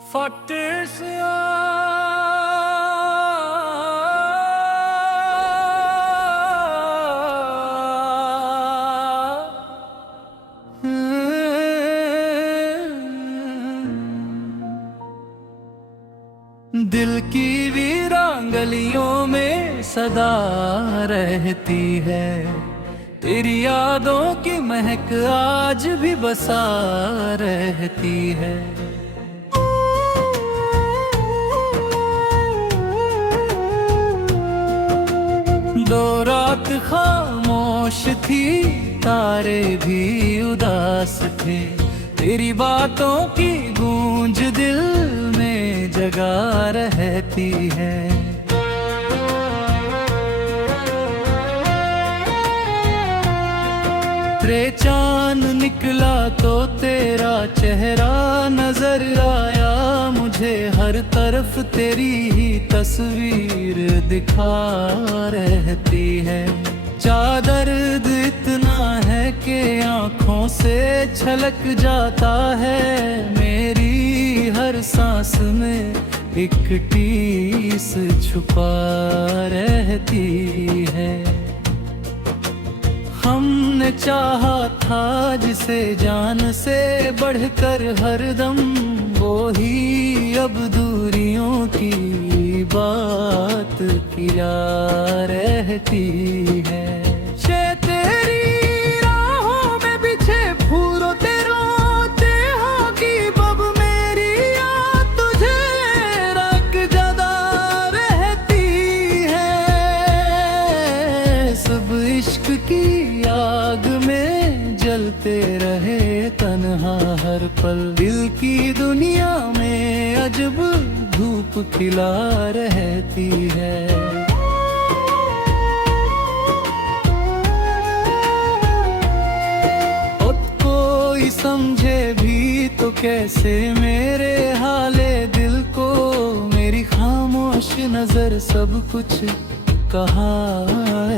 फट्टे दिल की वीरांगलियों में सदा रहती है, तेरी यादों की महक आज भी बसा रहती है। दो रात खामोश थी, तारे भी उदास थे, तेरी बातों की गूंज दिल में जगा रहती है। रे चांद निकला तो तेरा चेहरा नजर आया मुझे, हर तरफ तेरी ही तस्वीर दिखा रहती है। चादर इतना है कि आँखों से छलक जाता है, मेरी हर सांस में एक टीस छुपा रहती है। हमने चाहा था जिसे जान से बढ़कर हरदम, वो ही अब दूरियों की बात किया रहती है। तेरी राहों में बिछे फूलों ते रोते होगी बब मेरी याद तुझे रख जदा रहती है। सब इश्क की आग में जलते रहे तन्हा हर पल, दिल की दुनिया में अजब धूप खिला रहती है। समझे भी तो कैसे मेरे हाले दिल को, मेरी खामोश नजर सब कुछ कहा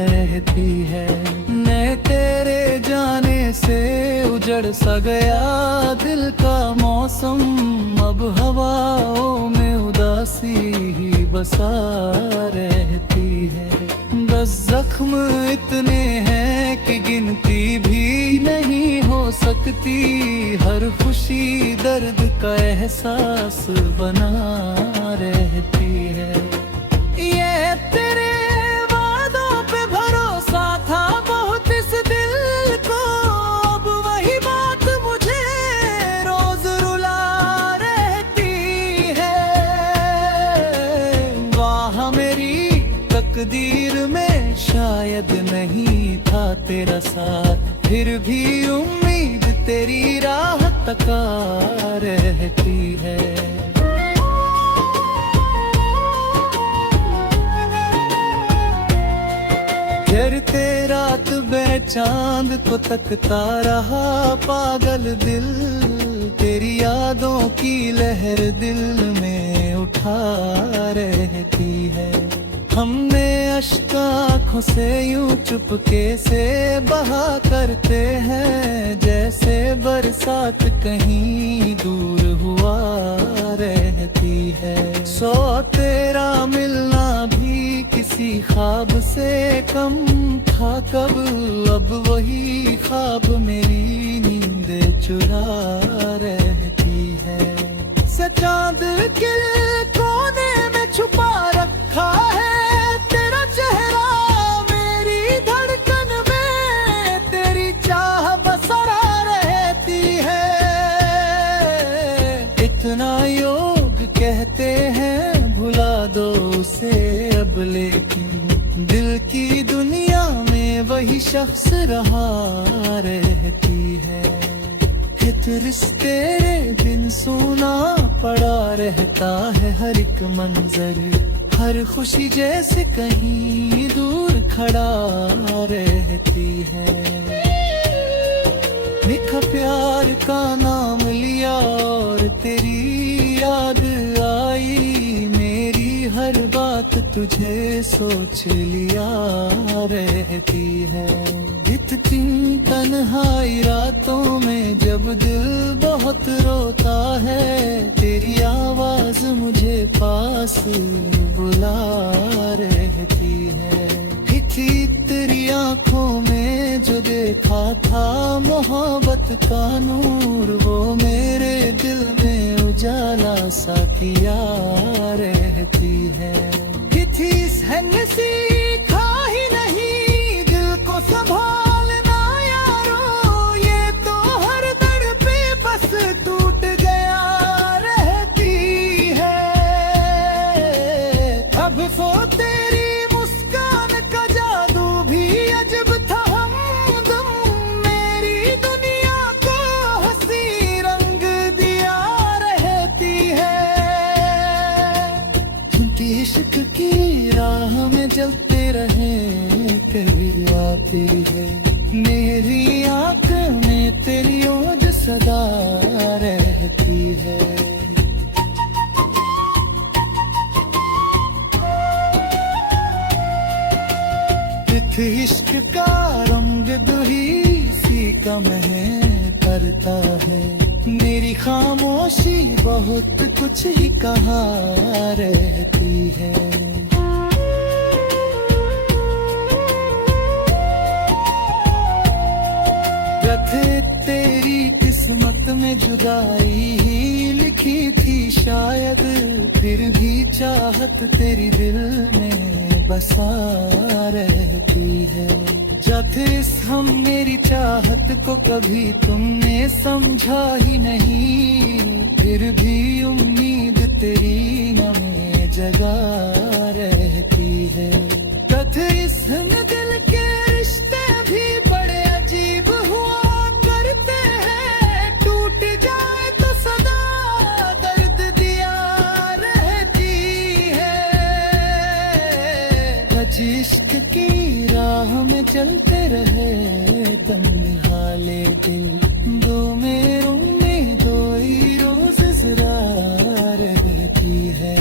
रहती है। मैं तेरे जाने से उजड़ सा गया दिल का मौसम, अब हवाओं में उदासी ही बसा रहती है। बस जख्म इतने हैं कि गिनती भी नहीं हो सकती, हर खुशी दर्द का एहसास बना रहती है। ये तेरे वादों पे भरोसा था बहुत इस दिल को, अब वही बात मुझे रोज रुला रहती है। वाह मेरी तकदीर में शायद नहीं था तेरा साथ, फिर भी उम्मीद तेरी राह तका रहती है। घेरते रात बेचांद को तकता रहा पागल दिल, तेरी यादों की लहर दिल में उठा रहती है। हमने अश्क आँखों से यूं चुपके से बहा करते हैं, जैसे बरसात कहीं दूर हुआ रहती है। सो तेरा मिलना भी किसी ख्वाब से कम था कब, अब वही ख्वाब मेरी नींद चुरा रहती है। चांद के कोने में छुपा रखा है तेरा चेहरा, मेरी धड़कन में तेरी चाह बसरा रहती है। इतना योग कहते हैं भुला दो उसे अब, लेकिन दिल की दुनिया में वही शख्स रहा रहती है। तेरे दिन सोना पड़ा रहता है हर एक मंजर, हर खुशी जैसे कहीं दूर खड़ा रहती है। लिखा प्यार का नाम लिया और तेरी याद आई, मेरी हर बात तुझे सोच लिया रहती है। इतनी तन्हाई रातों में जब दिल बहुत बहुत रोता है, तेरी आवाज मुझे पास बुला रहती है। थी तेरी आंखों में जो देखा था मोहब्बत का नूर, वो मेरे दिल में उजाला सा किया रहती है। किसी संग सीखा ही नहीं दिल को संभालना यारो, ये तो हर दर पे बस टूट गया रहती है। अब सो तेरी मुस्कान का जादू भी अजब था हमदम, मेरी दुनिया को हंसी रंग दिया रहती है। इश्क की राह में चलते रहे कभी आती है, मेरी आंख में तेरी ओज सदा रहती है। इश्क का रंग दुही सी कम है करता है, मेरी खामोशी बहुत कुछ ही कहा रहती है। कथे तेरी किस्मत में जुदाई ही लिखी थी शायद, फिर भी चाहत तेरी दिल में बसा रहती है। जाते हम मेरी चाहत को कभी तुमने समझा ही नहीं, फिर भी उम्मीद तेरी नमी जगा रहती है। कथे दिल के रिश्ते भी बड़े अजीब हुआ करते हैं, टूट जाए तो सदा दर्द दिया रहती है। इश्क की राह में चलते रहे तन्हाले दिल, दो मेरों में दो ही रोज जरा रहती है।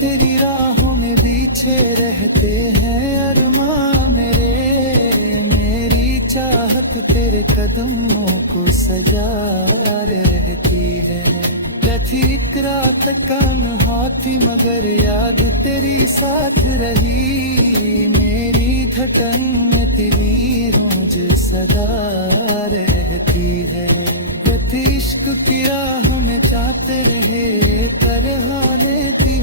तेरी राहों में पीछे रहते हैं अरमां मेरे, मेरी चाहत तेरे कदमों को सजा रहती है। एक रात कान हाथी मगर याद तेरी साथ रही, मेरी धड़कन में तेरी रोज सदा रहती है। इश्क की राह में जाते रहे तरहाने थी